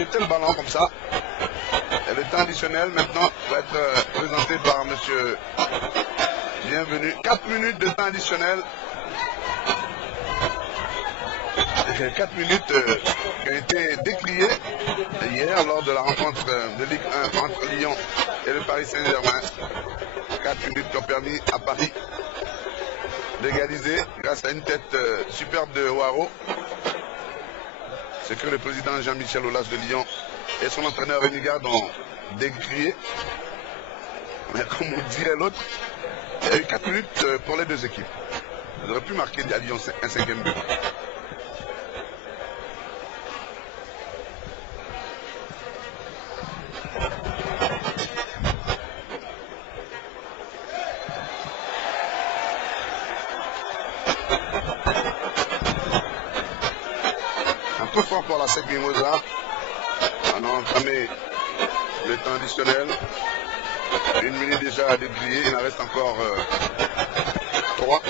jeter le ballon comme ça. Et le temps additionnel maintenant va être présenté par monsieur Bienvenu. 4 minutes de temps additionnel. 4 minutes qui ont été décriées hier lors de la rencontre de Ligue 1 entre Lyon et le Paris Saint-Germain. 4 minutes qui ont permis à Paris d'égaliser grâce à une tête superbe de Waro. C'est que le président Jean-Michel Aulas de Lyon et son entraîneur Rémi Garde ont décrié. Mais comme on dirait l'autre, il y a eu 4 minutes pour les deux équipes. Ils auraient pu marquer à Lyon un 5e but. Un peu fort pour la SEC Mimosa. On a entamé le temps additionnel. 1 minute déjà à déplier, il en reste encore 3.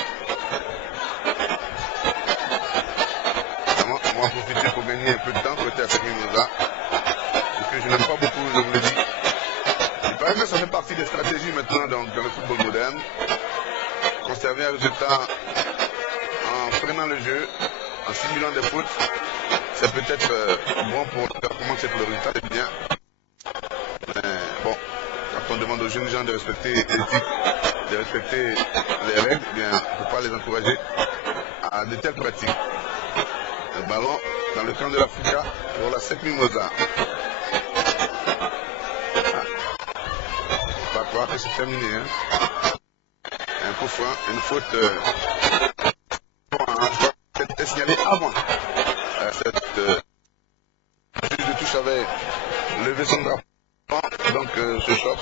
On va profiter pour gagner un peu de temps côté à SEC Mimosa. Ce que je n'aime pas beaucoup, je vous le dis. Il paraît que ça fait partie des stratégies maintenant dans le football moderne. Conserver un résultat en freinant le jeu, en simulant des fautes, c'est peut-être bon pour la performance et pour le résultat, c'est bien. Mais bon, quand on demande aux jeunes gens de respecter l'éthique, de respecter les règles, eh bien, il ne faut pas les encourager à de telles pratiques. Le ballon dans le camp de l'Africa pour la SEC Mimosa. On va croire que c'est terminé. Hein. Un coup franc, une faute. C'était signalé avant. Cette juge de touche avait levé son drapeau. Donc ce choc.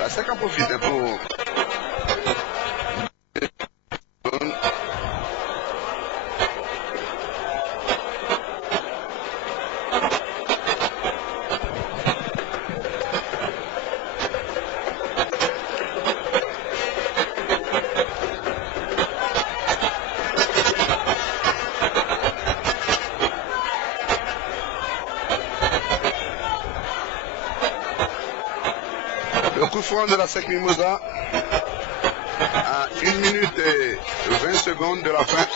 La SEC en profite hein, pour le coup franc de la SEC Mimosa à 1 minute et 20 secondes de la fin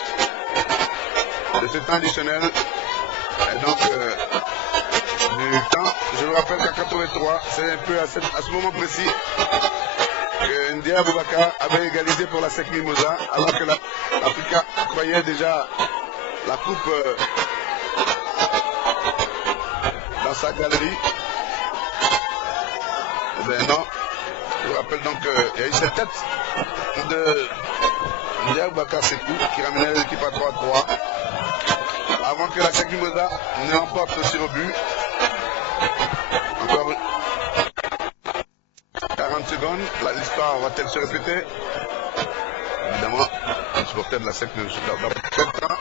de ce temps additionnel. Et donc du temps, je vous rappelle qu'à 83, c'est un peu à ce moment précis que Ndiaye Aboubakar avait égalisé pour la SEC Mimosa, alors que l'Africa croyait déjà la coupe dans sa galerie. Eh bien non, je vous rappelle donc qu'il y a eu cette tête de Ndiaye Aboubakar Sekou qui ramenait l'équipe à 3-3 avant que la SEC Mimosa ne remporte aussi au but. Encore 40 secondes, l'histoire va-t-elle se répéter? Évidemment, les supporters de la SEC ne se doivent pas de temps,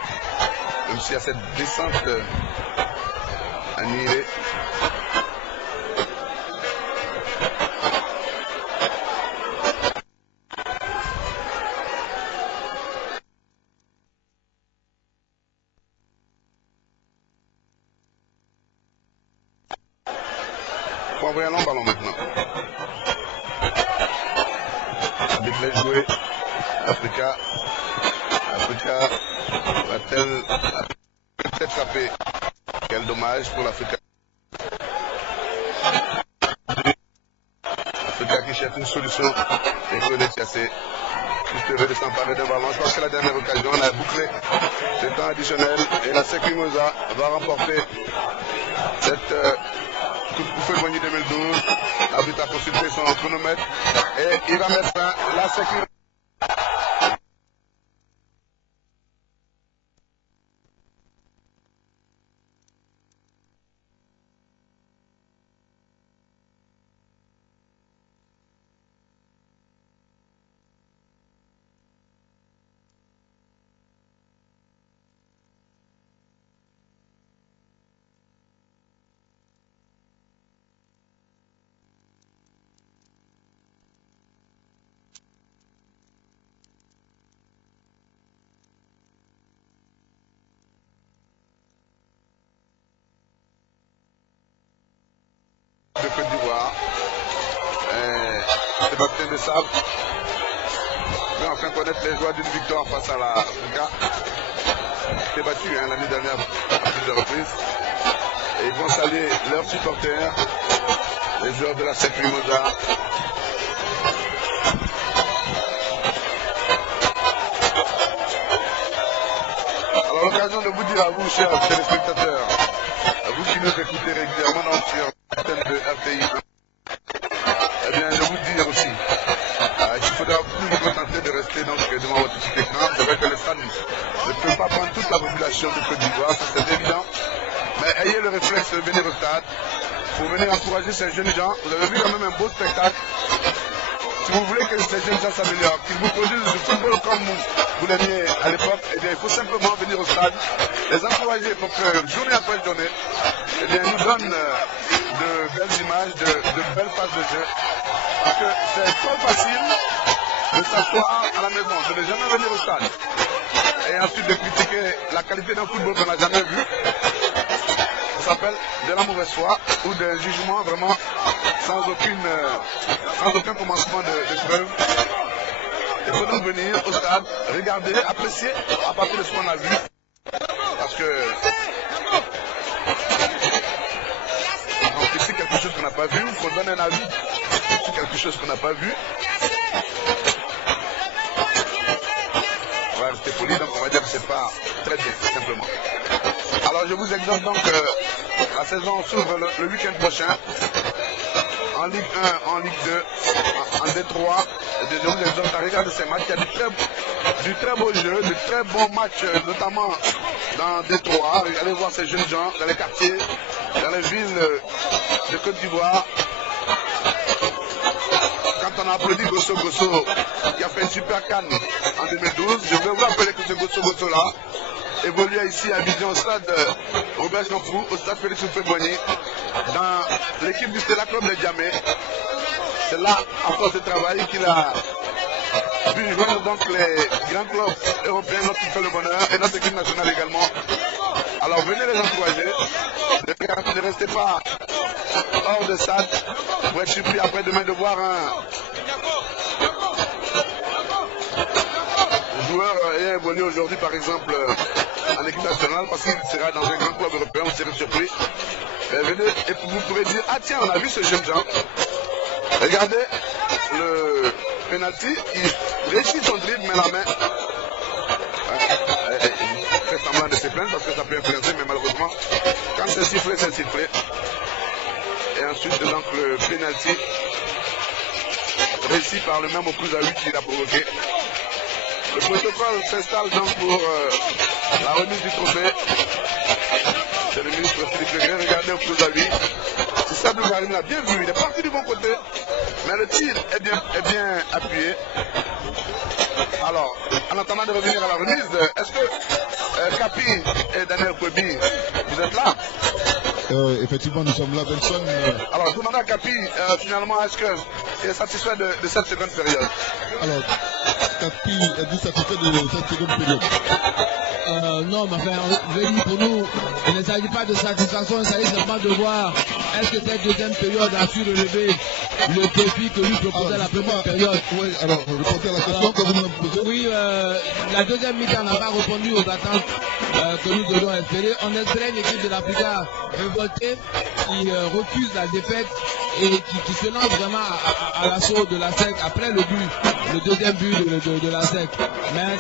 même s'il y a cette descente annihilée. On va envoyer un long ballon maintenant. Arbitre joué. Africa va-t-elle peut-être frapper? Quel dommage pour l'Africa. Africa qui cherche une solution et que les chasser. Juste de s'emparer d'un ballon. Je pense que c'est la dernière occasion. On a bouclé ce temps additionnel et la SEC Mimosa va remporter cette Coupe Éloigné 2012. L'arbitre a consulté son chronomètre et il va mettre fin à la SEC Mimosa. de Côte d'Ivoire. Sébastien Dessab peut enfin connaître les joies d'une victoire face à l'Africa. C'était battu l'année dernière à plusieurs reprises. Et ils vont saluer leurs supporters, les joueurs de la SEC Mimosa. Alors l'occasion de vous dire à vous, chers téléspectateurs, à vous qui nous écoutez régulièrement sur l'antenne de RTI, eh bien de vous dire aussi qu'il faudra plus vous contenter de rester donc devant votre petit écran. C'est vrai que le stade ne peut pas prendre toute la population de Côte d'Ivoire, ça c'est évident. Mais ayez le réflexe de venir au stade pour venir encourager ces jeunes gens. Vous avez vu quand même un beau spectacle. Si vous voulez que ces jeunes gens s'améliorent, qu'ils vous produisent du football comme vous l'aimiez à l'époque, eh bien il faut simplement venir au stade, les encourager pour que journée après journée, eh bien, ils nous donnent de belles images, de belles phases de jeu. Parce que c'est trop facile de s'asseoir à la maison, de ne jamais venir au stade. Et ensuite de critiquer la qualité d'un football qu'on n'a jamais vu. Ça s'appelle de la mauvaise foi ou d'un jugement vraiment sans aucun commencement de preuve. Il faut donc venir au stade, regarder, apprécier à partir de ce qu'on a vu. Parce que donc ici quelque chose qu'on n'a pas vu, il faut donner un avis sur quelque chose qu'on n'a pas vu. On va rester poli, donc on va dire que c'est pas très bien, simplement. Alors je vous exhorte donc, la saison s'ouvre le week-end prochain, en Ligue 1, en Ligue 2, en D3. Je vous exhorte à regarder ces matchs. Il y a du très beau jeu, de très bons matchs, notamment dans D3. Allez voir ces jeunes gens dans les quartiers, dans les villes de Côte d'Ivoire. Quand on a applaudi Gosso Gosso, qui a fait une super canne en 2012, je vais vous rappeler que ce Gosso Gosso là évoluait ici à Abidjan au stade Robert Champoux, au stade Félix Houphouët-Boigny, dans l'équipe du Stella Club de Djamé. C'est là, à force de travail, qu'il a pu joindre donc les grands clubs européens dont il fait le bonheur et notre équipe nationale également. Alors venez les encourager, ne restez pas hors de stade pour être surpris après demain de voir un joueur ayant évolué aujourd'hui par exemple en équipe nationale parce qu'il sera dans un grand club européen, vous serez surpris. Et venez et vous pourrez dire, ah tiens, on a vu ce jeune Jean. Regardez le penalty, il réussit son dribble, met la main. Il fait semblant de se plaindre parce que ça peut influencer, mais malheureusement, quand c'est sifflé, c'est sifflé. Et ensuite, donc, le penalty réussi par le même Okuzawi qui l'a provoqué. Le protocole s'installe donc pour la remise du trophée. C'est le ministre Philippe Legré. Regardez Okuzawi. C'est ça, Karim l'a bien vu. Il est parti du bon côté. Mais le tir est bien appuyé. Alors, en attendant de revenir à la remise, est-ce que Capi et Daniel Kwebi, vous êtes là? Effectivement, nous sommes là, Benson. Alors, je demande à Capi, finalement, est-ce qu'il est satisfait de cette seconde période? Alors, Capi est satisfait de cette seconde période. Non, mais enfin, pour nous, il ne s'agit pas de satisfaction, il s'agit seulement de voir est-ce que cette deuxième période a su relever le défi que lui proposait la première période. Oui, alors, répondez à la question que vous nous posez. Oui, la deuxième mi-temps n'a pas répondu aux attentes que nous devions espérer. On espérait une équipe de l'Africa révoltée qui refuse la défaite et qui se lance vraiment à l'assaut de la SEC après le deuxième but de la SEC. Mais